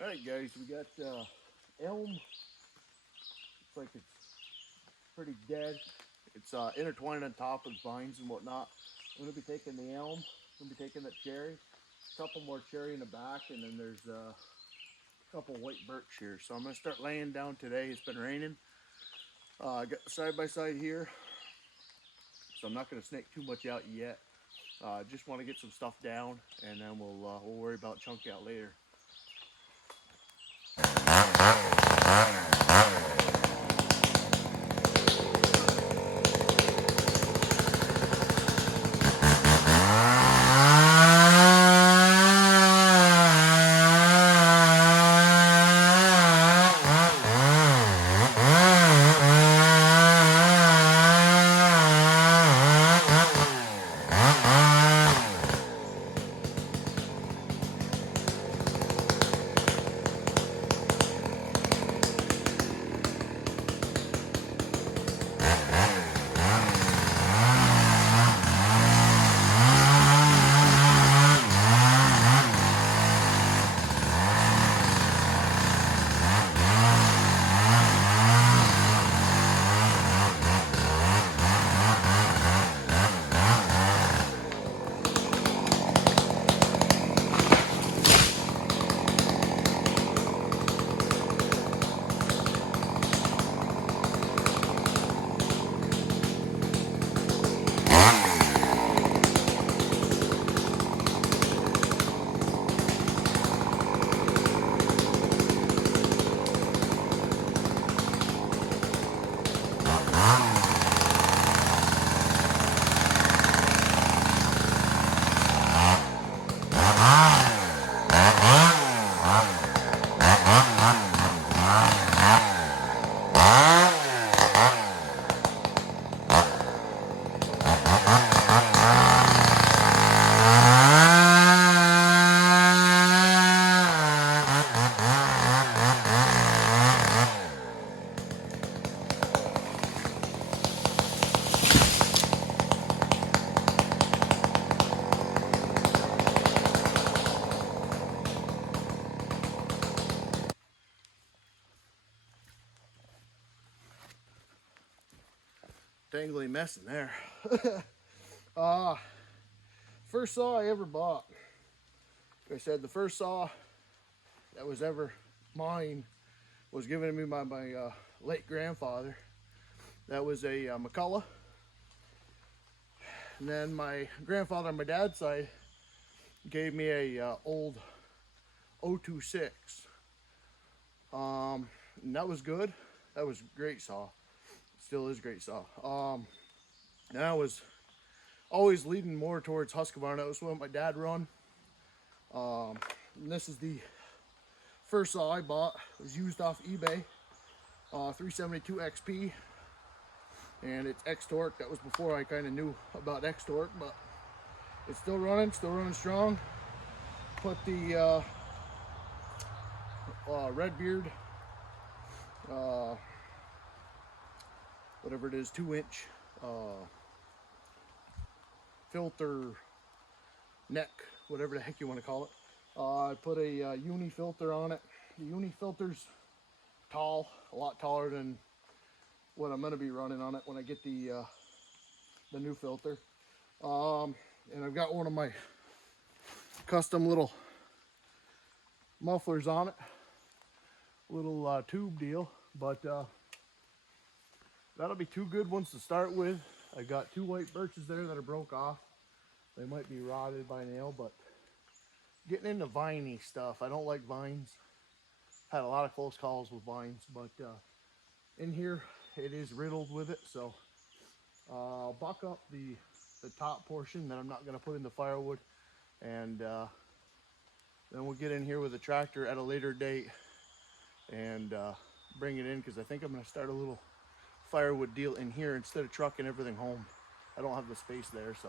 Alright guys, we got elm. Looks like it's pretty dead. It's intertwined on top with vines and whatnot. I'm going to be taking the elm. I'm going to be taking that cherry. A couple more cherry in the back, and then there's a couple white birch here. So I'm going to start laying down today. It's been raining. I got the side-by-side here. So I'm not going to snake too much out yet. Just want to get some stuff down, and then we'll worry about chunking out later. Dangly mess in there. First saw I ever bought. Like I said, the first saw that was ever mine was given to me by my late grandfather. That was a McCullough. And then my grandfather on my dad's side gave me a old 026. And that was good. That was a great saw. Still is a great saw. And I was always leading more towards Husqvarna. That was what my dad run. And this is the first saw I bought. It was used off eBay. 372 XP. And it's X-Torque. That was before I kind of knew about X-Torque, but it's still running strong. Put the Redbeard, whatever it is, 2-inch filter neck, whatever the heck you want to call it. I put a uni filter on it. The uni filter's tall, a lot taller than what I'm going to be running on it when I get the new filter. And I've got one of my custom little mufflers on it, little tube deal, but that'll be 2 good ones to start with. I got 2 white birches there that are broke off. They might be rotted by nail, but getting into viney stuff, I don't like vines. Had a lot of close calls with vines, but in here it is riddled with it, so I'll buck up the top portion that I'm not going to put in the firewood, and then we'll get in here with the tractor at a later date and bring it in, because I think I'm going to start a little firewood deal in here instead of trucking everything home. I don't have the space there, so.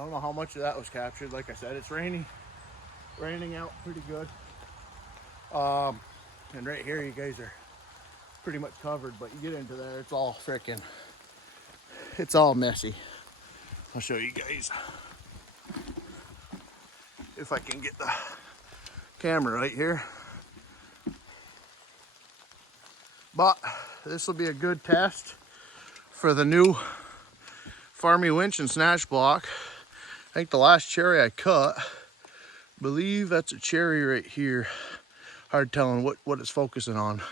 don't know how much of that was captured. Like I said, it's raining out pretty good. And right here you guys are pretty much covered, but you get into there, it's all messy. I'll show you guys if I can get the camera right here. But this will be a good test for the new Farmy winch and snatch block. I think the last cherry I cut, believe that's a cherry right here. Hard telling what it's focusing on.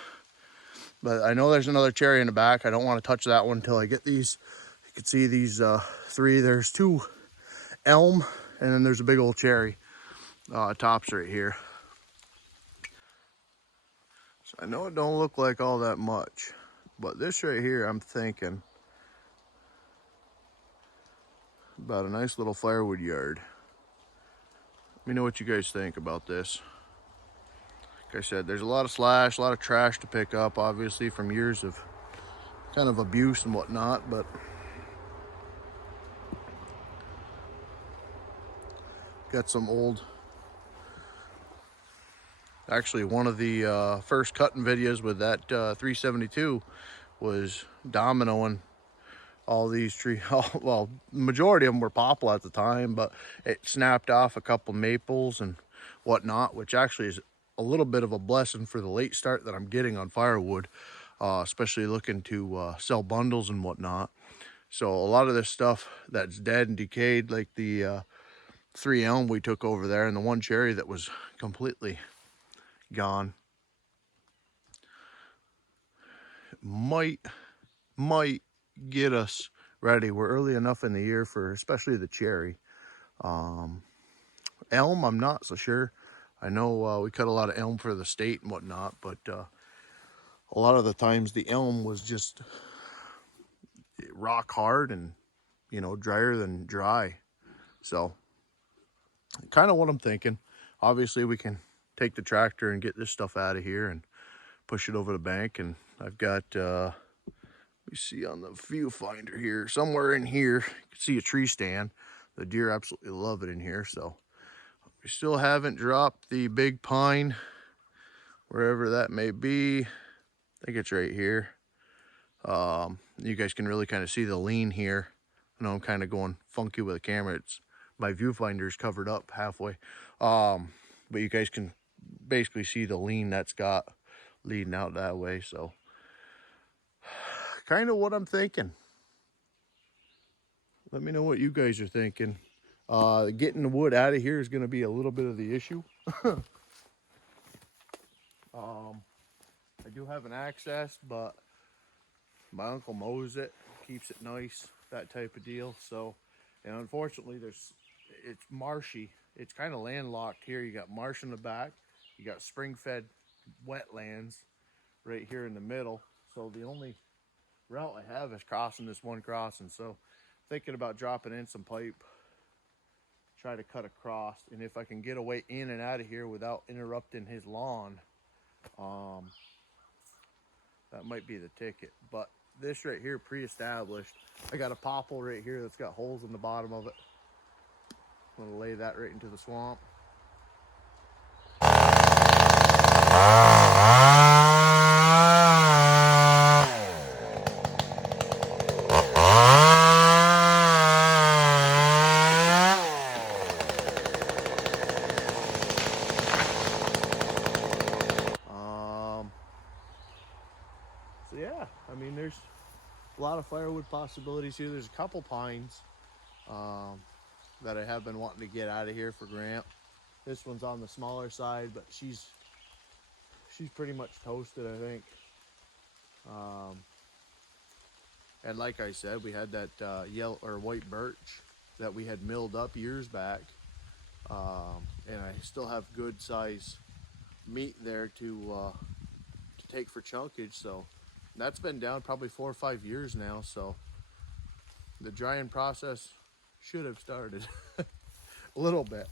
But I know there's another cherry in the back. I don't want to touch that one until I get these. You can see these three. There's two elm, and then there's a big old cherry tops right here. So I know it don't look like all that much, but this right here, I'm thinking about a nice little firewood yard. Let me know what you guys think about this. Like I said, there's a lot of slash, a lot of trash to pick up, obviously, from years of kind of abuse and whatnot, but got some old. Actually, one of the first cutting videos with that 372 was dominoing all these trees. Well, majority of them were poplar at the time, but it snapped off a couple maples and whatnot, which actually is a little bit of a blessing for the late start that I'm getting on firewood, especially looking to sell bundles and whatnot. So a lot of this stuff that's dead and decayed, like the 3 elm we took over there and the 1 cherry that was completely gone, might get us ready. We're early enough in the year for especially the cherry. Elm, I'm not so sure. I know we cut a lot of elm for the state and whatnot, but a lot of the times the elm was just rock hard and, you know, drier than dry. So kind of what I'm thinking. Obviously we can take the tractor and get this stuff out of here and push it over the bank. And I've got let me see on the viewfinder here, somewhere in here you can see a tree stand. The deer absolutely love it in here. So we still haven't dropped the big pine, wherever that may be. I think it's right here. You guys can really kind of see the lean here. I know I'm kind of going funky with the camera. It's my viewfinder's covered up halfway. But you guys can basically see the lean that's got leading out that way. So kind of what I'm thinking. Let me know what you guys are thinking. Getting the wood out of here is going to be a little bit of the issue. I do have an access, but my uncle mows it, keeps it nice, that type of deal. So, and unfortunately, it's marshy. It's kind of landlocked here. You got marsh in the back. You got spring-fed wetlands right here in the middle. So the only route I have is crossing this one crossing. So thinking about dropping in some pipe, try to cut across, and if I can get a way in and out of here without interrupting his lawn, that might be the ticket. But this right here, pre-established, I got a popple right here that's got holes in the bottom of it. I'm gonna lay that right into the swamp. So yeah, I mean, there's a lot of firewood possibilities here. There's a couple pines that I have been wanting to get out of here for Grant. This one's on the smaller side, but she's pretty much toasted, I think. And like I said, we had that yellow or white birch that we had milled up years back, and I still have good size meat there to take for chunkage. So that's been down probably 4 or 5 years now. So the drying process should have started a little bit.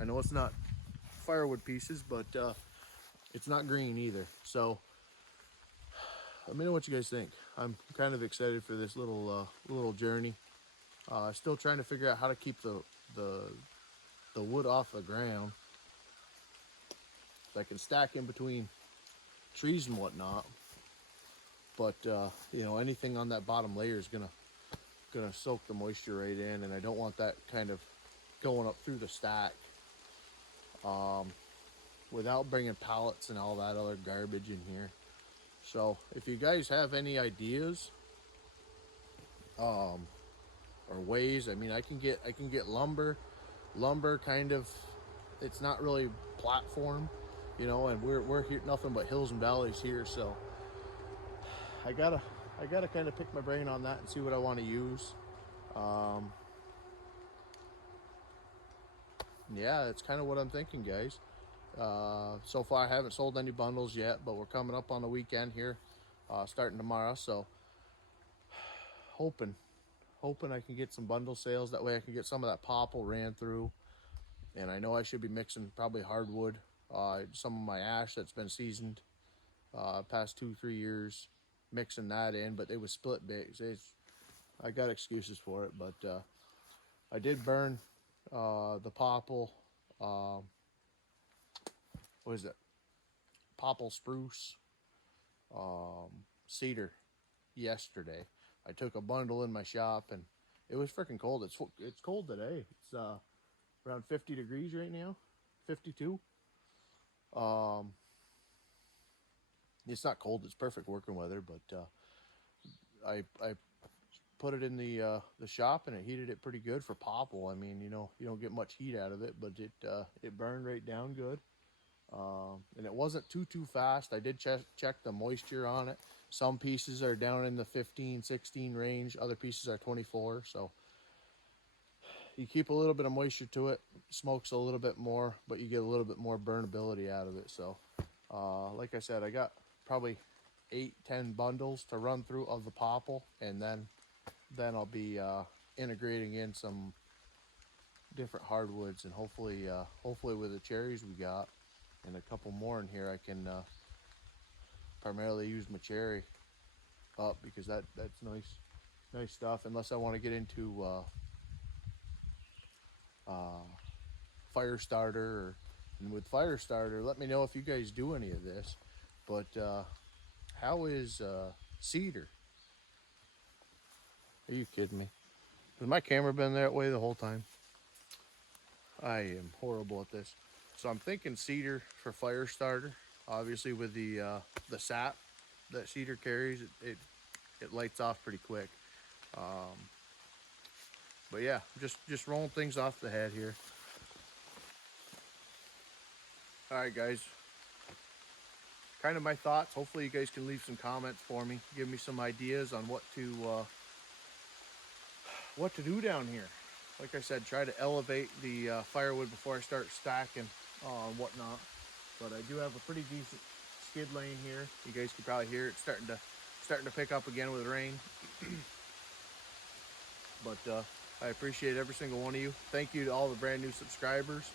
I know it's not firewood pieces, but it's not green either. So let me know what you guys think. I'm kind of excited for this little journey. Still trying to figure out how to keep the the wood off the ground. So I can stack in between trees and whatnot. But you know, anything on that bottom layer is gonna soak the moisture right in, and I don't want that kind of going up through the stack without bringing pallets and all that other garbage in here. So if you guys have any ideas or ways, I mean, I can get lumber kind of, it's not really platform, you know, and we're here nothing but hills and valleys here, so I gotta kind of pick my brain on that and see what I want to use. Yeah, that's kind of what I'm thinking, guys. So far I haven't sold any bundles yet, but we're coming up on the weekend here, starting tomorrow, so hoping I can get some bundle sales. That way I can get some of that popple ran through, and I know I should be mixing probably hardwood, some of my ash that's been seasoned past 2-3 years, mixing that in, but it was split bigs. I got excuses for it, but I did burn the popple, what is it, popple spruce, cedar yesterday. I took a bundle in my shop, and it was freaking cold. It's cold today. It's around 50 degrees right now, 52. It's not cold, it's perfect working weather, but I put it in the shop, and it heated it pretty good for popple. I mean, you know, you don't get much heat out of it, but it burned right down good. And it wasn't too fast. I did check the moisture on it. Some pieces are down in the 15-16 range, other pieces are 24, so you keep a little bit of moisture to it, smokes a little bit more, but you get a little bit more burnability out of it. So like I said, I got probably 8-10 bundles to run through of the popple, and then I'll be integrating in some different hardwoods, and hopefully with the cherries we got and a couple more in here, I can primarily use my cherry up, because that's nice stuff, unless I want to get into fire starter. And with fire starter, let me know if you guys do any of this, but how is cedar? Are you kidding me? Has my camera been that way the whole time? I am horrible at this. So I'm thinking cedar for fire starter. Obviously with the sap that cedar carries, it lights off pretty quick. But yeah, just rolling things off the head here. All right, guys. Kind of my thoughts. Hopefully you guys can leave some comments for me. Give me some ideas on what to do down here. Like I said, try to elevate the firewood before I start stacking and whatnot. But I do have a pretty decent skid lane here. You guys can probably hear it starting to pick up again with rain. But I appreciate every single one of you. Thank you to all the brand new subscribers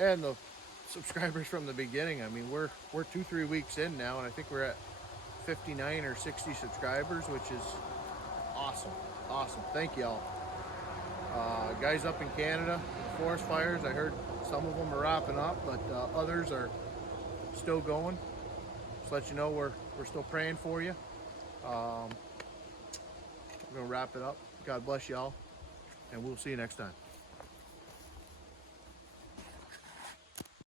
and the subscribers from the beginning. I mean, we're 2-3 weeks in now, and I think we're at 59 or 60 subscribers, which is awesome. Thank y'all. Guys up in Canada, forest fires, I heard some of them are wrapping up, but others are still going. Just let you know we're still praying for you. We're gonna wrap it up. God bless y'all, and we'll see you next time.